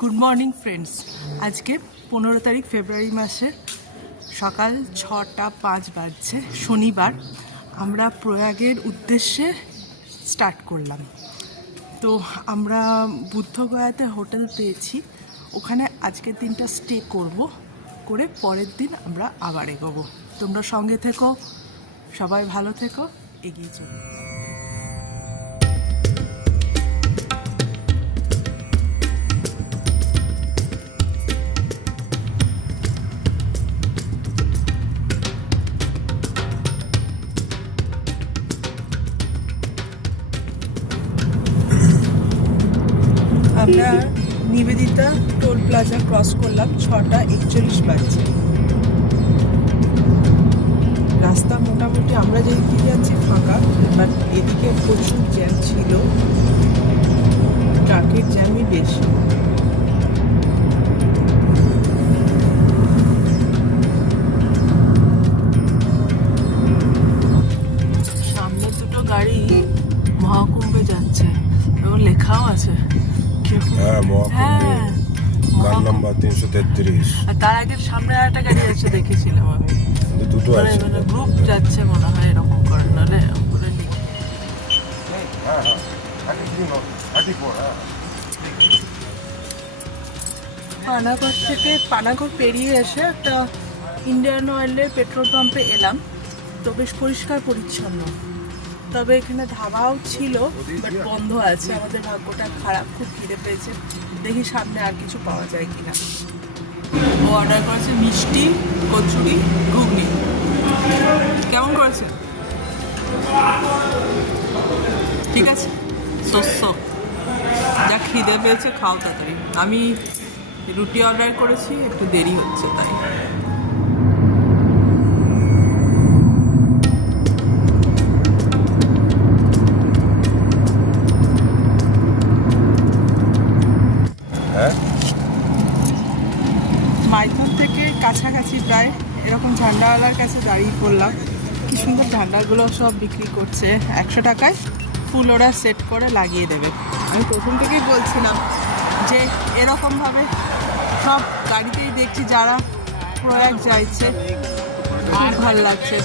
Good morning friends. আজকে 15 তারিখ ফেব্রুয়ারি মাসের সকাল 6:05 বাজছে, শনিবার। আমরা প্রয়াগের উদ্দেশ্যে স্টার্ট করলাম। তো আমরা বুদ্ধগয়াতে হোটেল পেয়েছি, ওখানে আজকের দিনটা স্টে করে পরের দিন আমরা আবার এগোবো। তোমরা সঙ্গে থেকো, সবাই ভালো থেকো, এগিয়ে চলো। আমরা নিবেদিতা টোল প্লাজা ক্রস করলাম, 6:41 বাজছে। রাস্তা মোটামুটি আমরা যেদিকে যাচ্ছি ফাঁকা, বাট এদিকে প্রচুর জ্যাম ছিল, ট্রাকের জ্যামই বেশি। সামনে দুটো গাড়ি মহাকুম্ভে যাচ্ছে, এবং লেখাও আছে। হ্যাঁ, কার নাম্বার 333। আর তার আগের সামনে আরেকটা গাড়ি আছে, দেখেছিলাম আমি। দুটো আছে, গ্রুপ যাচ্ছে মনে হয়, এরকম করে নাহলে করে লিখি। পানাগড় পেরিয়ে এসে একটা ইন্ডিয়ান অয়েলের পেট্রোল পাম্পে এলাম। তো বেশ পরিষ্কার পরিচ্ছন্ন, তবে এখানে ধাবাও ছিল, বাট বন্ধ আছে। আমাদের ভাগ্যটা খারাপ, খুব খিদে পেয়েছে, দেখি সামনে আর কিছু পাওয়া যায় কিনা। ও অর্ডার করেছে মিষ্টি, কচুরি, ঘুগনি। কেমন করেছে? ঠিক আছে, শস্য যা খিদে পেয়েছে খাও তাড়াতাড়ি। আমি রুটি অর্ডার করেছি, একটু দেরি হচ্ছে তাই। মাইথন থেকে কাছাকাছি প্রায় এরকম ঝান্ডাওয়ালার কাছে দাঁড়িয়ে পড়লাম। কি সুন্দর ঝান্ডাগুলো সব বিক্রি করছে, 100 টাকায় ফুল ওরা সেট করে লাগিয়ে দেবে। আমি প্রথম থেকেই বলছিলাম যে এরকমভাবে সব গাড়িতেই দেখছি যারা প্রয়াগ যাইছে, খুব ভালো লাগছে।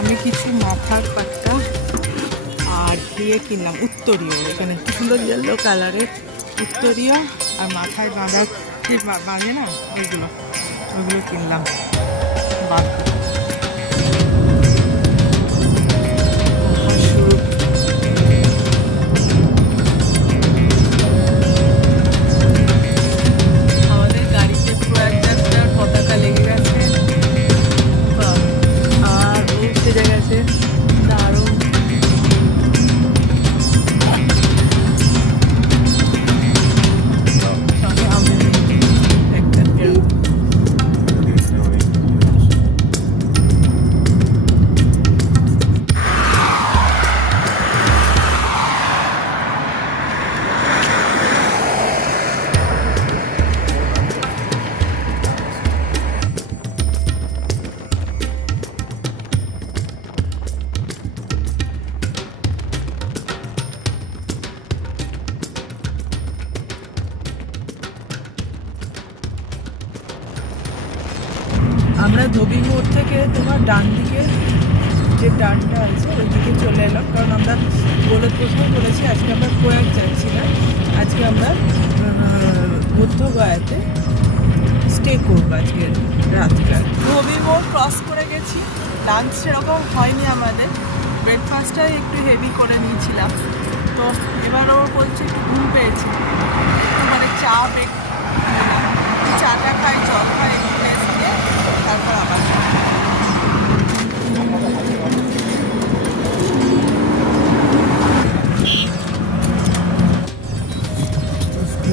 আমি কিছু মাথার পাট্টা আর দিয়ে কিনলাম উত্তরীয়। এখানে কি সুন্দর ইয়েলো কালারের উত্তরীয়, আর মাথায় বাঁধে না ওইগুলো কিনলাম। আমাদের গাড়িতে প্রয়াগ যাত্রার পতাকা লেগে গেছে, আর ও সেজে গেছে দারুণ। আমরা ধোবি মোড় থেকে তোমার ডান দিকে যে ডানটা আছে ওই দিকে চলে এলাম, কারণ আমরা প্রথমে বলেছি আজকে আমরা প্রয়াগ যাচ্ছি না, আজকে আমরা বুদ্ধগয়াতে স্টে করবো আজকে রাত্রিটা। ধোবি মোড় ক্রস করে গেছি। লাঞ্চ সেরকম হয়নি আমাদের, ব্রেকফাস্টটাই একটু হেভি করে নিয়েছিলাম। তো এবার ও বলছে একটু ঘুম পেয়েছে, একটু মানে চা ব্রেক চাটা খাই, জল খাই, একটু রেস্ট নিয়ে তারপর আবার।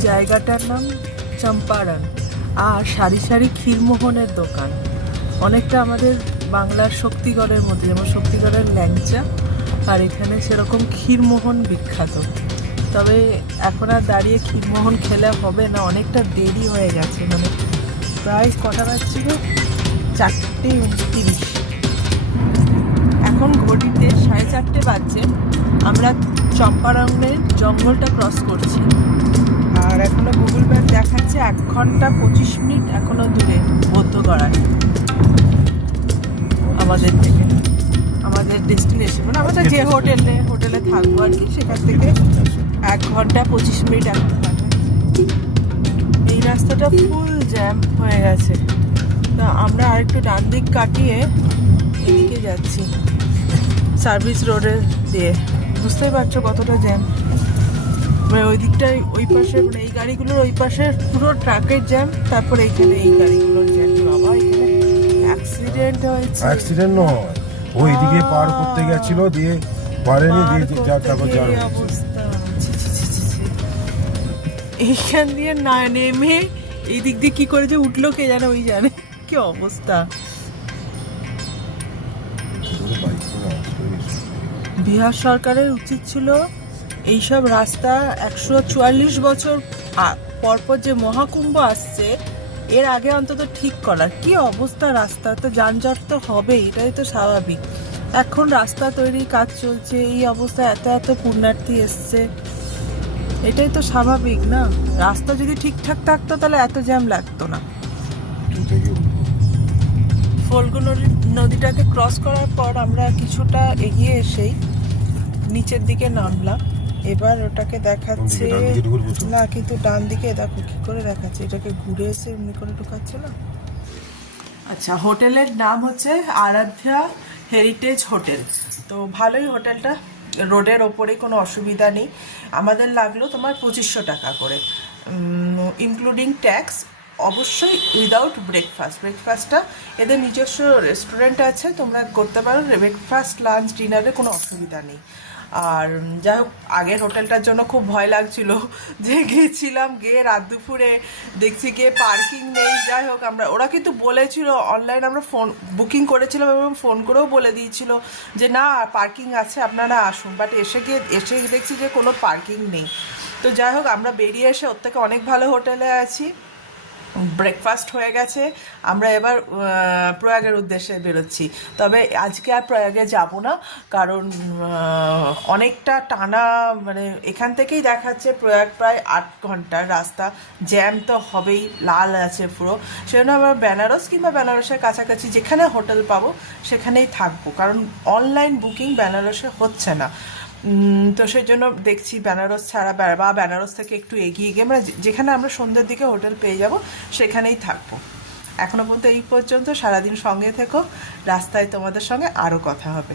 জায়গাটার নাম চম্পারণ, আর সারি সারি ক্ষীরমোহনের দোকান, অনেকটা আমাদের বাংলার শক্তিগড়ের মধ্যে, যেমন শক্তিগড়ের ল্যাংচা, আর এখানে সেরকম ক্ষীরমোহন বিখ্যাত। তবে এখন আর দাঁড়িয়ে ক্ষীরমোহন খেলে হবে না, অনেকটা দেরি হয়ে গেছে, মানে প্রায় কটা বাজছিল, 4:29। এখন ঘড়িতে 4:30 বাজছে। আমরা চম্পারনের জঙ্গলটা ক্রস করছি, আর এখনো গুগল ম্যাপ দেখাচ্ছে 1 ঘন্টা 25 মিনিট এখনো দূরে বৌদ্ধগড়ায় আমাদের থেকে, আমাদের ডেস্টিনেশন, মানে আমরা যে হোটেলে থাকবো আর কি, সেখান থেকে 1 ঘন্টা 25 মিনিট এখন কাটাচ্ছে। এই রাস্তাটা ফুল জ্যাম হয়ে গেছে, তা আমরা আরেকটু ডান দিক কাটিয়ে এদিকে যাচ্ছি সার্ভিস রোডে দিয়ে। বুঝতেই পারছো কতটা জ্যাম, মানে ওই দিকটায় ওই পাশে, মানে এই গাড়িগুলোর ওই পাশে পুরো ট্রাকের জ্যাম, তারপরে এইখানে এই গাড়িগুলোর জ্যাম। বাবা, এখানে অ্যাক্সিডেন্ট হয়েছে। অ্যাক্সিডেন্ট নয়, ওই দিকে পার করতে গেছিল, দিয়ে পারেনি, দিয়ে তারপর যাওয়ার অবস্থা। এইখান দিয়ে না নেমে এই দিক দিয়ে কি করে যে উঠলো কে জানে, ওই জানে কি অবস্থা। বিহার সরকারের উচিত ছিল এইসব রাস্তা 144 বছর পরপর যে মহাকুম্ভ আসছে এর আগে অন্তত ঠিক করার। কি অবস্থা রাস্তা, তো যানজট তো হবেই, এটাই তো স্বাভাবিক। এখন রাস্তা তৈরির কাজ চলছে, এই অবস্থা, এত পুণ্যার্থী এসছে, এটাই তো স্বাভাবিক না? রাস্তা যদি ঠিকঠাক থাকতো তাহলে এত জ্যাম লাগতো না। ফল্গু নদীটাকে ক্রস করার পর আমরা কিছুটা এগিয়ে এসেই নিচের দিকে নামলাম। এবার ওটাকে দেখাচ্ছে না, কিন্তু ডান দিকে দেখো কি করে দেখাচ্ছে, এটাকে ঘুরে এসে এমনি করে ঢুকাচ্ছে না। আচ্ছা, হোটেলের নাম হচ্ছে আরাধ্যা হেরিটেজ হোটেল। তো ভালোই হোটেলটা, রোডের ওপরে, কোনো অসুবিধা নেই। আমাদের লাগলো তোমার 2500 টাকা করে, ইনক্লুডিং ট্যাক্স, অবশ্যই উইদাউট ব্রেকফাস্টটা এদের নিজস্ব রেস্টুরেন্ট আছে, তোমরা করতে পারো। ব্রেকফাস্ট, লাঞ্চ, ডিনারে কোনো অসুবিধা নেই। আর যাই হোক, আগের হোটেলটার জন্য খুব ভয় লাগছিল, যে গিয়েছিলাম, গিয়ে রাত দুপুরে দেখছি গিয়ে পার্কিং নেই। যাই হোক, ওরা কিন্তু বলেছিল অনলাইন, আমরা ফোন বুকিং করেছিলাম এবং ফোন করেও বলে দিয়েছিল যে না, পার্কিং আছে, আপনারা আসুন। বাট এসে দেখছি যে কোনো পার্কিং নেই। তো যাই হোক, আমরা বেরিয়ে এসে ওর থেকে অনেক ভালো হোটেলে আছি, ব্রেকফাস্ট হয়ে গেছে। আমরা এবার প্রয়াগের উদ্দেশ্যে বেরোচ্ছি। তবে আজকে আর প্রয়াগে যাব না, কারণ অনেকটা টানা, মানে এখান থেকেই দেখাচ্ছে প্রয়াগ প্রায় 8 ঘন্টার রাস্তা, জ্যাম তো হবেই, লাল আছে পুরো। সেজন্য আমরা বেনারস কিংবা বেনারসের কাছাকাছি যেখানে হোটেল পাবো সেখানেই থাকবো, কারণ অনলাইন বুকিং বেনারসে হচ্ছে না। তো সেই জন্য দেখছি বেনারস ছাড়া বা বেনারস থেকে একটু এগিয়ে গিয়ে আমরা যেখানে আমরা সন্ধ্যের দিকে হোটেল পেয়ে যাব সেখানেই থাকবো। এখনো পর্যন্ত এই পর্যন্ত। সারাদিন সঙ্গে থেকো, রাস্তায় তোমাদের সঙ্গে আরও কথা হবে।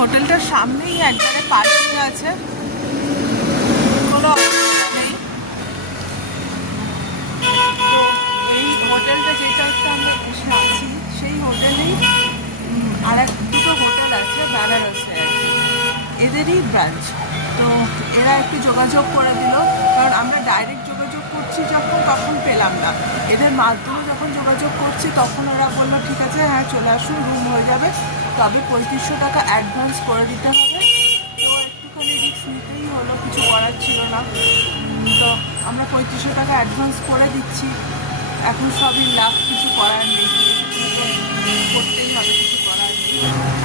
হোটেলটার সামনেই একবারে পার্কিং আছে, কোনো অসুবিধা নেই। হোটেলটা যেটাতে আমরা এসে আছি সেই হোটেলেই আর দুটো হোটেল আছে বেনারসে, এদেরই ব্রাঞ্চ। তো এরা একটু যোগাযোগ করে দিল, কারণ আমরা ডাইরেক্ট যোগাযোগ করছি তখন পেলাম না। এদের মাধ্যমে যখন যোগাযোগ করছি তখন ওরা বললো ঠিক আছে, হ্যাঁ চলে আসুন, রুম হয়ে যাবে, তবে 3500 টাকা অ্যাডভান্স করে দিতে হবে। তো একটুখানি রিস্ক নিতেই হলো, কিছু করার ছিল না। তো আমরা 3500 টাকা অ্যাডভান্স করে দিচ্ছি। এখন সবই লাভ, কিছু করার নেই, করতেই হবে, কিছু করার নেই।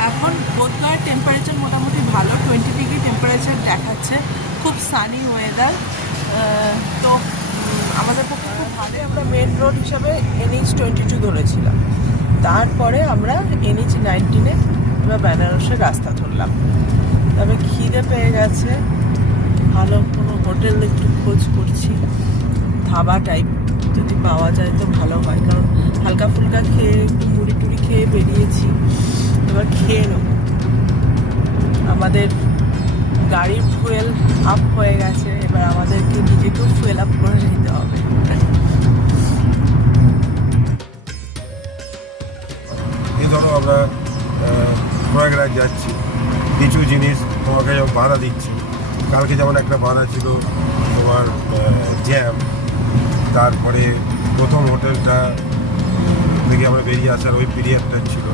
এখন বোধগয়ার টেম্পারেচার মোটামুটি ভালো, 20 ডিগ্রি টেম্পারেচার দেখাচ্ছে, খুব সানি ওয়েদার। তো আমাদের পক্ষে খুব ভালো। আমরা মেন রোড হিসাবে NH-22 ধরেছিলাম, তারপরে আমরা NH-19 এবার বেনারসের রাস্তা ধরলাম। তবে খিদে পেয়ে গেছে, ভালো কোনো হোটেল একটু খোঁজ করছি, ধাবা টাইপ যদি পাওয়া যায় তো ভালো হয়, কারণ হালকা ফুলকা খেয়ে একটু মুড়ি টুড়ি খেয়ে বেরিয়েছি, এবার খেয়ে নেব। আমাদের গাড়ির ফুয়েল আপ হয়ে গেছে, এবার আমাদেরকে নিজেকেও ফুয়েল আপ করে নিতে হবে। এই ধরো আমরা প্রয়াগরাজ যাচ্ছি, কিছু জিনিস তোমাকে বাধা দিচ্ছি। কালকে যেমন একটা বাধা ছিল তোমার জ্যাম, তারপরে প্রথম হোটেলটা থেকে আমরা বেরিয়ে আসার ওই পিরিয়ডটা ছিল।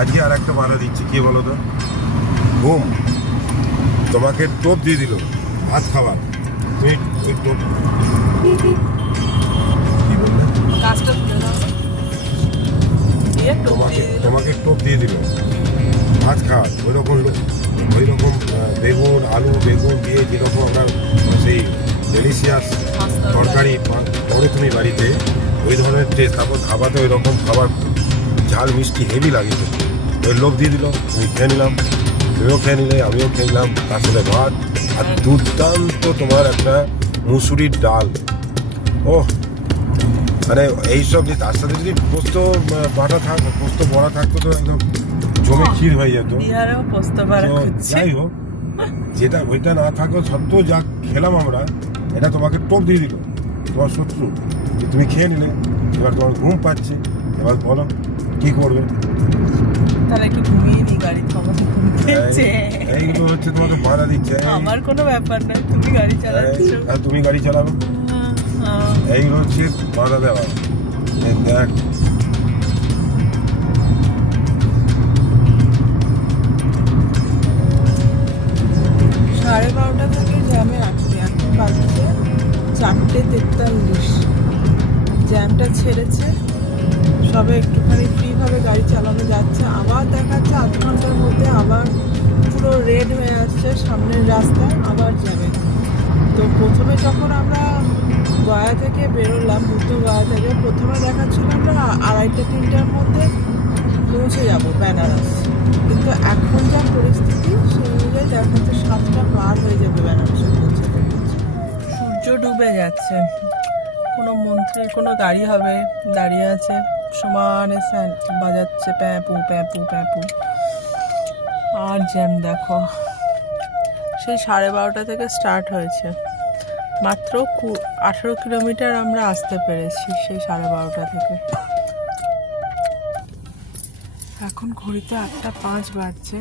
আজকে আর একটা বাধা দিচ্ছি, কি বলো তো, ঘুম। তোমাকে টোপ দিয়ে দিল ভাত খাবার, তুমি ওই টোপ কি বললে, কাজটা তুলে দাও দিয়ে টোপ তোমাকে দিয়ে দিল। তোমাকে টোপ দিয়ে দিল ভাত খাওয়ার, ওই রকম বেগুন আলু বেগুন দিয়ে যেরকম আমরা সেই ডেলিশিয়াস তরকারি করো তুমি বাড়িতে, ওই ধরনের টেস্ট। তারপর খাবারতে ওই রকম খাবার ঝাল মিষ্টি হেভি লাগে, ওই লোভ দিয়ে দিল, তুমি খেয়ে নিলাম, তুমিও খেয়ে নিলে আমিও খেয়ে নিলাম, তার সাথে ভাত আর দুর্দান্ত তোমার একটা মুসুরির ডাল। ও মানে এইসব যে তার সাথে যদি পোস্ত বাটা থাকতো, পোস্ত বড়া থাকতো তো একদম জমে ক্ষীর হয়ে যেত। বিহারেও পোস্ত বাড়া তো খুঁজছে। যাই হোক, যেটা ওইটা না থাকলেও সত্ত্বেও যা খেলাম আমরা, এটা তোমাকে টোপ দিয়ে দিল তোমার শত্রু, যে তুমি খেয়ে নিলে, এবার তোমার ঘুম পাচ্ছে, এবার বলো কি করবে। তাহলে একটু ঘুমিয়ে নি, গাড়ি থামাতে ঘুমতেছে। এইগুলো হচ্ছে তোমাকে বাধা দিচ্ছে। আমার কোনো ব্যাপার না, তুমি গাড়ি চালাচ্ছ। আর তুমি গাড়ি চালাবে, এইগুলো হচ্ছে বাধা দেওয়া। এই দেখ সাড়ে 12টা থেকে জ্যামে আটকে, এখন বাজছে 4:43। জ্যামটা ছেড়েছে, সবে একটুখানি ফ্রিভাবে গাড়ি চালানো যাচ্ছে। আবার দেখাচ্ছে আধ ঘন্টার মধ্যে আবার পুরো রেড হয়ে আসছে সামনের রাস্তা, আবার জ্যামে। তো প্রথমে যখন আমরা গয়া থেকে বেরোলাম, বুদ্ধ গয়া থেকে, প্রথমে দেখাচ্ছিল আমরা 2:30-3টার মধ্যে পৌঁছে যাব বেনারস, কিন্তু এখন যা পরিস্থিতি সেই অনুযায়ী দেখাচ্ছে 7টা পার হয়ে যাবে বেনারসে পৌঁছাতে। সূর্য ডুবে যাচ্ছে, কোনো মন্ত্রীর কোনো গাড়ি হবে দাঁড়িয়ে আছে, সমানে বাজাচ্ছে প্যাপু প্যাপু প্যাপু। আর জ্যাম দেখো, সেই 12:30 থেকে স্টার্ট হয়েছে, মাত্র 18 কিলোমিটার আমরা আসতে পেরেছি সেই 12:30 থেকে। এখন ঘড়িতে 8:05 বাজছে,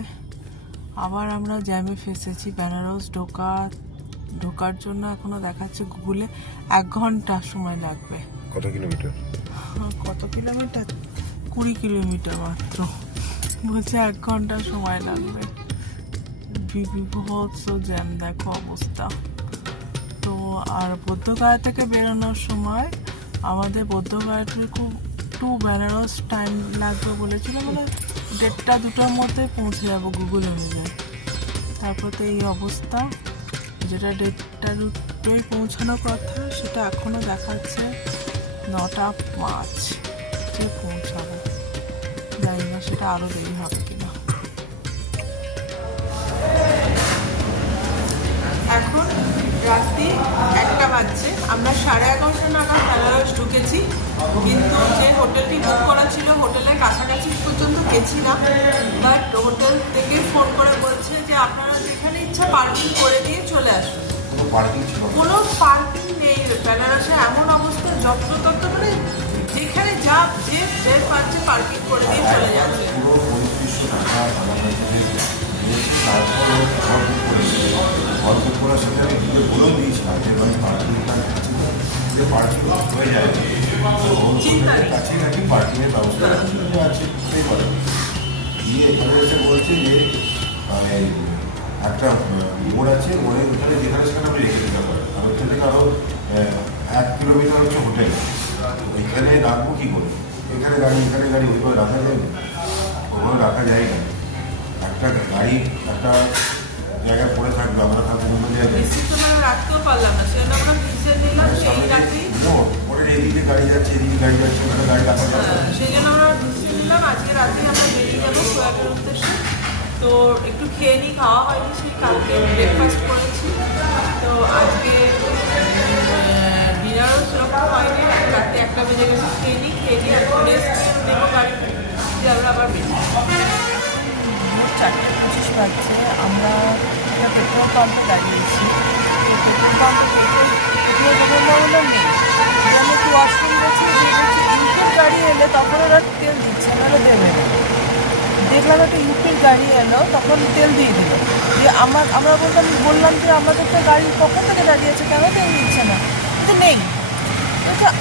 আবার আমরা জ্যামে ফেসেছি। বেনারস ঢোকার জন্য এখনো দেখাচ্ছে গুগলে 1 ঘন্টা সময় লাগবে। কত কিলোমিটার? কত কিলোমিটার? 20 কিলোমিটার মাত্র, বলছে 1 ঘন্টা সময় লাগবে। বিভৎস জ্যাম, দেখো অবস্থা। তো আর বৌদ্ধগয়া থেকে বেরোনোর সময় আমাদের বৌদ্ধগয়া টু বেনারস টাইম লাগবে বলেছিল, মানে 1:30-2টার মধ্যে পৌঁছে যাবো গুগল অনুযায়ী। তারপর তো এই অবস্থা, যেটা 1:30-2টোয় পৌঁছানোর কথা সেটা এখনও দেখাচ্ছে 9:05 যে পৌঁছাবো। জানি না সেটা আরও দেরি হবে কিনা। এখন রাত্রি 1টা বাজছে, আমরা 11:30 নাগাদ বেনারস ঢুকেছি, কিন্তু যে হোটেলটি বুক করা ছিল হোটেলের কাছাকাছি পর্যন্ত গেছি না। বাট হোটেল থেকে ফোন করে বলছে যে আপনারা যেখানে ইচ্ছা পার্কিং করে দিয়ে চলে আসুন। কোনো পার্কিং নেই বেনারসে, এমন অবস্থা যত্রতত্র, মানে যেখানে যে পারছে পার্কিং করে দিয়ে চলে যাচ্ছে। অল্প করার সাথে আমি গিয়ে বলেও দিয়েছিলাম যে আমি পার্কিংটা যে পার্কিং হয়ে যায় কাছে নাকি পার্কিংয়ের ব্যবস্থা আছে, সেই করে গিয়ে এখানে এসে বলছে যে মানে একটা মোড় আছে, মোড়ের ওখানে যেখানে সেখানে আমি রেখে দিতে পারি। আর ওইখান থেকে আরও 1 কিলোমিটার হচ্ছে হোটেল, এখানে রাখবো কী করে? এখানে গাড়ি ওইভাবে রাখা যায় না, ওইভাবে রাখা যায় না। একটা গাড়ি একটা জায়গায় পড়ে থাকবে, আমরা থাকবো অন্য জায়গায়, রাখতেও পারলাম না, সেজন্য আমরা ডিসিশন নিলাম সেই রাত্রি। পরে এদিকে গাড়ি যাচ্ছে ওখানে গাড়ি রাখা যাবে। সেই জন্য আমরা ডিসিশন নিলাম আজকে রাত্রে আমরা বেরিয়ে যাবো প্রয়াগের উদ্দেশ্যে। তো একটু খেয়ে নিই, খাওয়া হয়নি, সেই কালকে ব্রেকফাস্ট করেছি। তো আজকে ডিনারও সেরকম হয়নি, রাত্রে 1টা বেজে গেছে। খেয়ে নিই একটু রেস্ট নেবো গাড়িতে, দিয়ে আমরা আবার বেরিয়ে 4:25 বাজছে। আমরা একটা পেট্রোল পাম্পে দাঁড়িয়েছি। তো পেট্রোল পাম্পে পেট্রোল নেই, আমি একটু ওয়াশরুম গেছি, ইউপির গাড়ি এলে তখন ওরা তেল দিচ্ছে, নাহলে দেবে না। দেখলাম একটা ইউপির গাড়ি এলো, তখন তেল দিয়ে দিল। দিয়ে আমরা বললাম যে আমাদের তো গাড়ি কখন থেকে দাঁড়িয়েছে, কেন তেল দিচ্ছে না? কিন্তু নেই।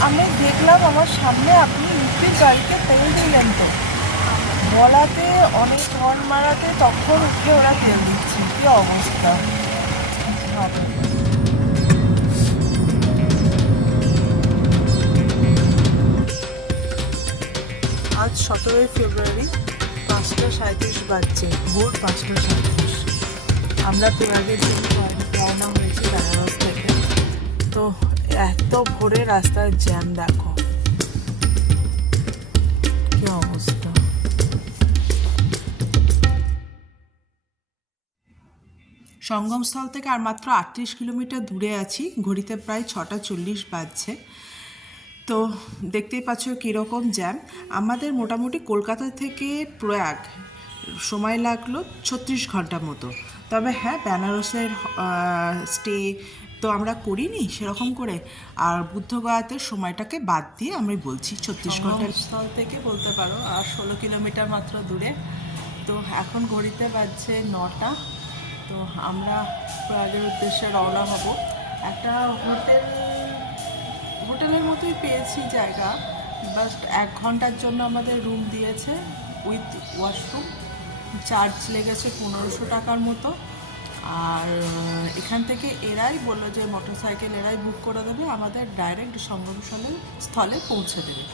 আমি দেখলাম আমার সামনে আপনি ইউপির গাড়িকে তেল দিলেন, তো বলাতে অনেক হর্ন মারাতে তখন উঠে ওরা তেল দিচ্ছে, কি অবস্থা হবে। আজ 17 ফেব্রুয়ারি, 5:37 বাজছে, ভোর 5:37। আমরা প্রয়াগের জন্য রওনা হয়েছি বেনারস থেকে। তো এত ভোরে রাস্তার জ্যাম দেখো, কি অবস্থা। সঙ্গমস্থল থেকে আর মাত্র 38 কিলোমিটার দূরে আছি, ঘড়িতে প্রায় 6:40 বাজছে। তো দেখতেই পাচ্ছ কীরকম জ্যাম। আমাদের মোটামুটি কলকাতা থেকে প্রয়াগ সময় লাগলো 36 ঘন্টা মতো। তবে হ্যাঁ, বেনারসের স্টে তো আমরা করিনি সেরকম করে, আর বুদ্ধগয়াতে সময়টাকে বাদ দিয়ে আমি বলছি 36 ঘন্টা স্থল থেকে বলতে পারো, আর 16 কিলোমিটার মাত্র দূরে। তো এখন ঘড়িতে বাজছে 9টা। তো আমরা প্রয়াগের উদ্দেশ্যে রওনা হব। একটা হোটেলের মতোই পেয়েছি জায়গা, বাস 1 ঘন্টার জন্য আমাদের রুম দিয়েছে উইথ ওয়াশরুম। চার্জ লেগেছে 1500 টাকার মতো। আর এখান থেকে এরাই বললো যে মোটরসাইকেল এরাই বুক করে দেবে, আমাদের ডাইরেক্ট সঙ্গমস্থলে পৌঁছে দেবে।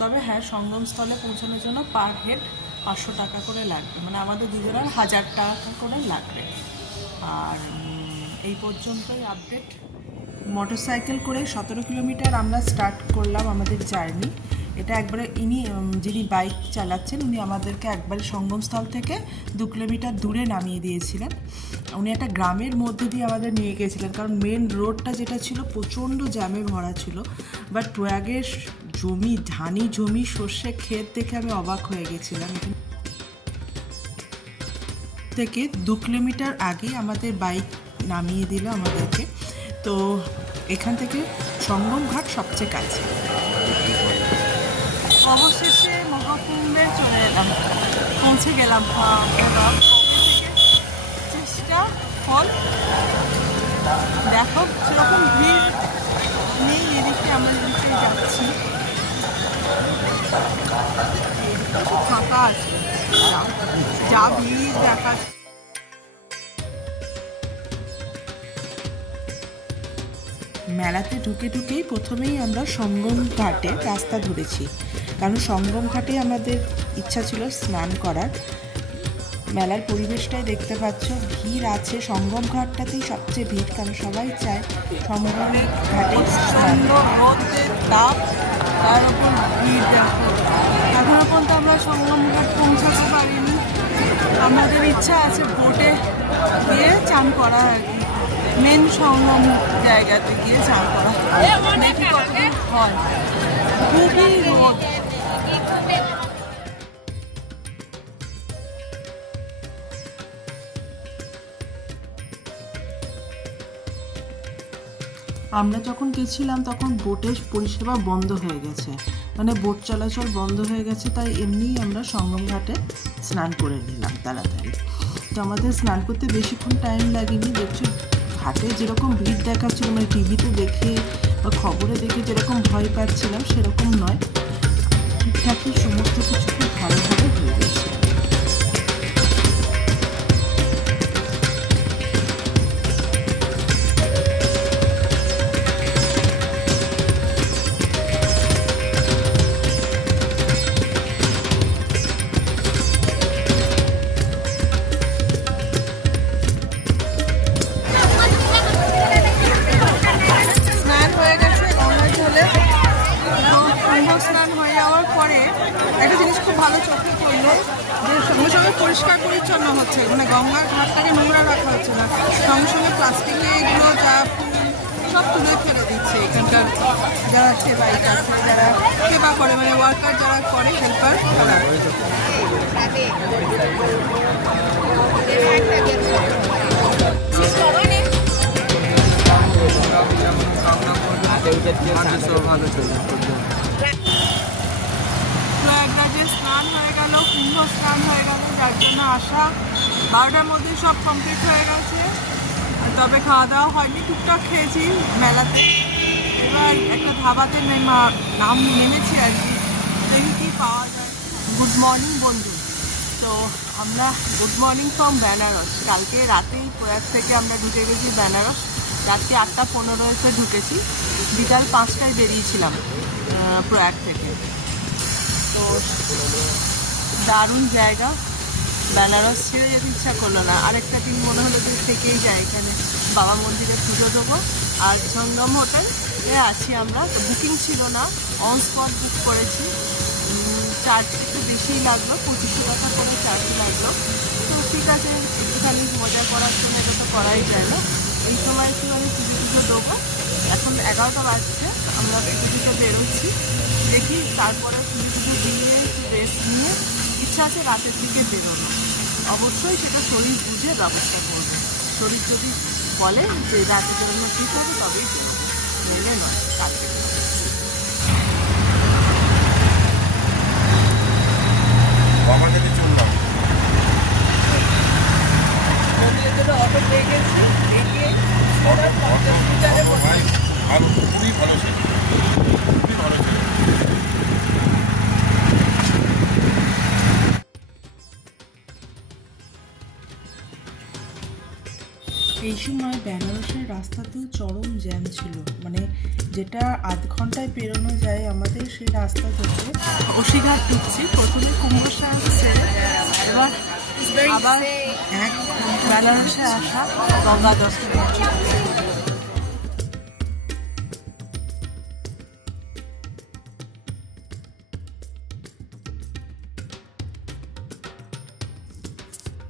তবে হ্যাঁ, সঙ্গমস্থলে পৌঁছানোর জন্য পার হেড 500 টাকা করে লাগবে, মানে আমাদের দুজনের 1000 টাকা করে লাগবে। আর এই পর্যন্তই আপডেট। মোটরসাইকেল করে 17 কিলোমিটার আমরা স্টার্ট করলাম আমাদের জার্নি। এটা একবারে যিনি বাইক চালাচ্ছেন উনি আমাদেরকে একবারে সঙ্গমস্থল থেকে 2 কিলোমিটার দূরে নামিয়ে দিয়েছিলেন। উনি একটা গ্রামের মধ্যে দিয়ে আমাদের নিয়ে গিয়েছিলেন, কারণ মেন রোডটা যেটা ছিল প্রচণ্ড জ্যামে ভরা ছিল। বাট প্রয়াগের জমি, ধানি জমি, সর্ষে ক্ষেত দেখে আমি অবাক হয়ে গেছিলাম। থেকে 2 কিলোমিটার আগে আমাদের বাইক নামিয়ে দিল আমাদেরকে। তো এখান থেকে সঙ্গম ঘাট সবচেয়ে কাছে। অবশেষে মহাকুম্ভে চলে এলাম, পৌঁছে গেলাম। চেষ্টা ফল দেখো, সেরকম ভিড় নেই এদিকে, আমরা এদিকে যাচ্ছি, ফাঁকা আছে, যা ভিড় দেখা। মেলাতে ঢুকেই প্রথমেই আমরা সঙ্গম ঘাটে রাস্তা ধরেছি, কারণ সঙ্গম ঘাটে আমাদের ইচ্ছা ছিল স্নান করার। মেলার পরিবেশটাই দেখতে পাচ্ছ, ভিড় আছে, সঙ্গম ঘাটটাতেই সবচেয়ে ভিড়, কারণ সবাই চায় সঙ্গমের ঘাটে রোদের তাপ, তার উপর ভিড় দেখো। এখনো পর্যন্ত আমরা সঙ্গম ঘাট পৌঁছাতে পারিনি। আমাদের ইচ্ছা আছে বোটে গিয়ে চান করা, আর কি মেন সঙ্গম জায়গাতে গিয়ে চান করা, দেখি কতদূর হয়। খুবই রোদ। আমরা যখন গেছিলাম তখন বোটের পরিষেবা বন্ধ হয়ে গেছে, মানে বোট চলাচল বন্ধ হয়ে গেছে, তাই এমনিই আমরা সঙ্গম ঘাটে স্নান করে নিলাম তাড়াতাড়ি। তো আমাদের স্নান করতে বেশিক্ষণ টাইম লাগেনি। দেখছো ঘাটে যেরকম ভিড় দেখাচ্ছিল, মানে টিভিতে দেখে বা খবরে দেখে যেরকম ভয় পাচ্ছিলাম সেরকম নয়, ঠিকঠাকই সমস্ত কিছু খুব ভালোভাবে হয়ে গেছে। একটা জিনিস খুব ভালো চোখে পড়লো যে সঙ্গে সঙ্গে পরিষ্কার পরিচ্ছন্ন হচ্ছে, মানে গঙ্গার ঘাটটাকে নোংরা রাখা হচ্ছে না, সঙ্গে সঙ্গে প্লাস্টিকে এগুলো যা সব তুলে ফেলে দিচ্ছে এখানকার যারা সেবায়িক আছে, যারা সেবা করে, মানে ওয়ার্কার যারা করে, হেল্পার, তারা। প্রয়াগরাজে স্নান হয়ে গেল, কুম্ভ স্নান হয়ে গেল, যার জন্য আসা 12টার মধ্যে সব কমপ্লিট হয়ে গেছে। তবে খাওয়া দাওয়া হয়নি, টুকটাক খেয়েছি মেলাতে। এবার একটা ধাবাতে নাম নেমেছি আর কি, দেখি কী পাওয়া যায়। গুড মর্নিং বন্ধু, তো আমরা গুড মর্নিং ফ্রম বেনারস। কালকে রাতেই প্রয়াগ থেকে আমরা ঢুকে গেছি বেনারস। রাত্রি 8:15 ঢুকেছি, বিকাল 5টায় বেরিয়েছিলাম প্রয়াগ থেকে। তো দারুণ জায়গা, বেনারস ছেড়ে যেতে ইচ্ছা করলো না। আরেকটা দিন মনে হলো যে থেকেই যায়, এখানে বাবা মন্দিরে পুজো দেবো। আর সঙ্গম হোটেল আছি আমরা, তো বুকিং ছিল না, অন স্পট বুক করেছি। চার্জ একটু বেশিই লাগলো, 2500 টাকা করে চার্জ লাগলো। তো ঠিক আছে, একটুখানি মজা করার জন্য এটা তো করাই যায় না। এই সময় একটুখানি পুজো দেবো। এখন 11টা বাজছে, আমরা পুজো বেরোচ্ছি। দেখি তারপরে পুজো দিয়ে একটু রেস্ট নিয়ে ইচ্ছা আছে রাতের দিকে বেরোনো। অবশ্যই সেটা শরীর বুঝে ব্যবস্থা করবে। শরীর যদি বলে যে রাতে বেরোনো ঠিক হবে তবেই বেরোবো, মেলে নয় কালকে। আমাদের চললাম অটো পেয়ে গেছি, এগিয়ে ভালো, খুবই ভালো ছিল, খুবই ভালো ছিল। এই সময় বেনারসের রাস্তাতেও চরম জ্যাম ছিল, মানে যেটা আধ ঘন্টায় পেরোনো যায় আমাদের, সেই রাস্তা থেকে অশিঘাট ঢুকছি। প্রথমে কুম্ভসার ছেড়ে এবার আবার এক বেনারসে আসা গঙ্গা দর্শন করছি।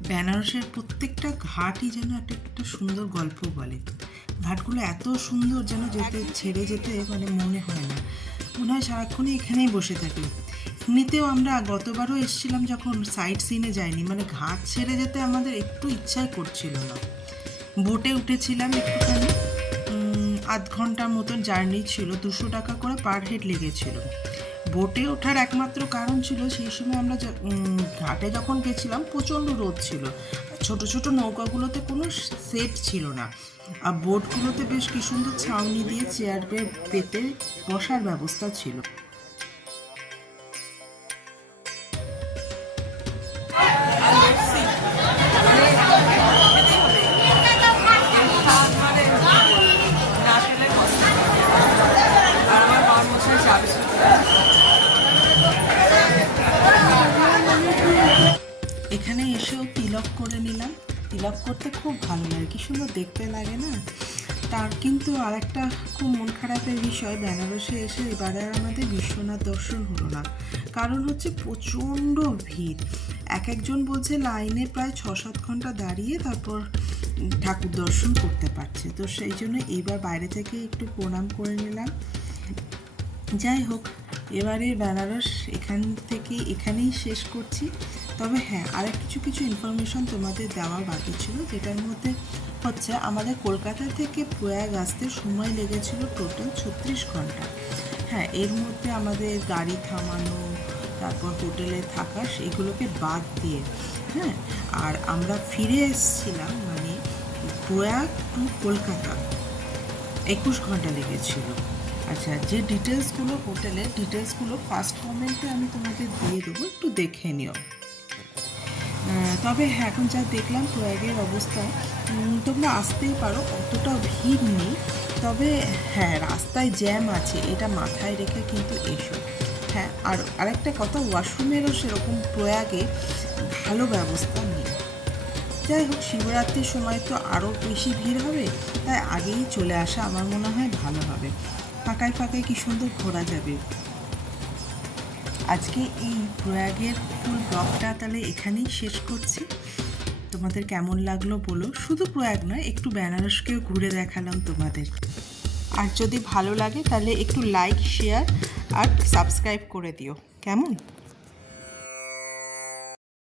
বেনারসের প্রত্যেকটা ঘাটই যেন একটা সুন্দর গল্প বলে। ঘাটগুলো এত সুন্দর যেন ছেড়ে যেতে মানে মনে হয় না, মনে হয় সারাক্ষণই এখানেই বসে থাকি। এমনিতেও আমরা গতবারও এসেছিলাম যখন, সাইট সিনে যাইনি, মানে ঘাট ছেড়ে যেতে আমাদের একটু ইচ্ছাই করছিল না। বোটে উঠেছিলাম একটুখানি, আধ ঘন্টার মতন জার্নি ছিল, 200 টাকা করে পার হেড লেগেছিল। বোটে ওঠার একমাত্র কারণ ছিল সেই সময় আমরা ঘাটে যখন গেছিলাম প্রচণ্ড রোদ ছিল, ছোট ছোট নৌকাগুলোতে কোনো সেট ছিল না, আর বোটগুলোতে বেশ কি সুন্দর ছাউনি দিয়ে চেয়ার পেতে বসার ব্যবস্থা ছিল। এখানে এসেও তিলক করে নিলাম। তিলক করতে খুব ভালো লাগে, কি সুন্দর দেখতে লাগে না। তার কিন্তু আর একটা খুব মন খারাপের বিষয়, বেনারসে এসে এবারে আর আমাদের বিশ্বনাথ দর্শন হলো না। কারণ হচ্ছে প্রচণ্ড ভিড়, একজন বলছে লাইনে প্রায় 6-7 ঘন্টা দাঁড়িয়ে তারপর ঠাকুর দর্শন করতে পারছে। তো সেই জন্য এইবার বাইরে থেকে একটু প্রণাম করে নিলাম। যাই হোক, এবারে বেনারস এখানেই শেষ করছি। তবে হ্যাঁ, আর কিছু ইনফরমেশন তোমাদের দেওয়া বাকি ছিল, যেটার মধ্যে হচ্ছে আমাদের কলকাতা থেকে প্রয়াগ আসতে সময় লেগেছিল টোটাল 36 ঘন্টা। হ্যাঁ, এর মধ্যে আমাদের গাড়ি থামানো, তারপর হোটেলে থাকা, সেগুলোকে বাদ দিয়ে। হ্যাঁ, আর আমরা ফিরে এসেছিলাম মানে প্রয়াগ টু কলকাতা 21 ঘন্টা লেগেছিল। আচ্ছা, যে ডিটেলসগুলো হোটেলের ডিটেলসগুলো ফার্স্ট কমেন্টে আমি তোমাদের দিয়ে দেবো, একটু দেখে নিও। তবে হ্যাঁ, এখন যা দেখলাম প্রয়াগের অবস্থা, তোমরা আসতেই পারো, অতটা ভিড় নেই। তবে হ্যাঁ, রাস্তায় জ্যাম আছে, এটা মাথায় রেখে কিন্তু এসো। হ্যাঁ, আর আরেকটা কথা, ওয়াশরুমেরও সেরকম প্রয়াগে ভালো ব্যবস্থা নেই। যাই হোক, শিবরাত্রির সময় তো আরও বেশি ভিড় হবে, তাই আগেই চলে আসা আমার মনে হয় ভালো হবে। ফাঁকায় ফাঁকায় কি সুন্দর ঘোরা যাবে। আজকে এই প্রয়াগের ফুল ব্লগটা তাহলে এখানেই শেষ করছি। তোমাদের কেমন লাগলো বলো। শুধু প্রয়াগ নয়, একটু বেনারসকেও ঘুরে দেখালাম তোমাদের। আর যদি ভালো লাগে তাহলে একটু লাইক, শেয়ার আর সাবস্ক্রাইব করে দিও, কেমন?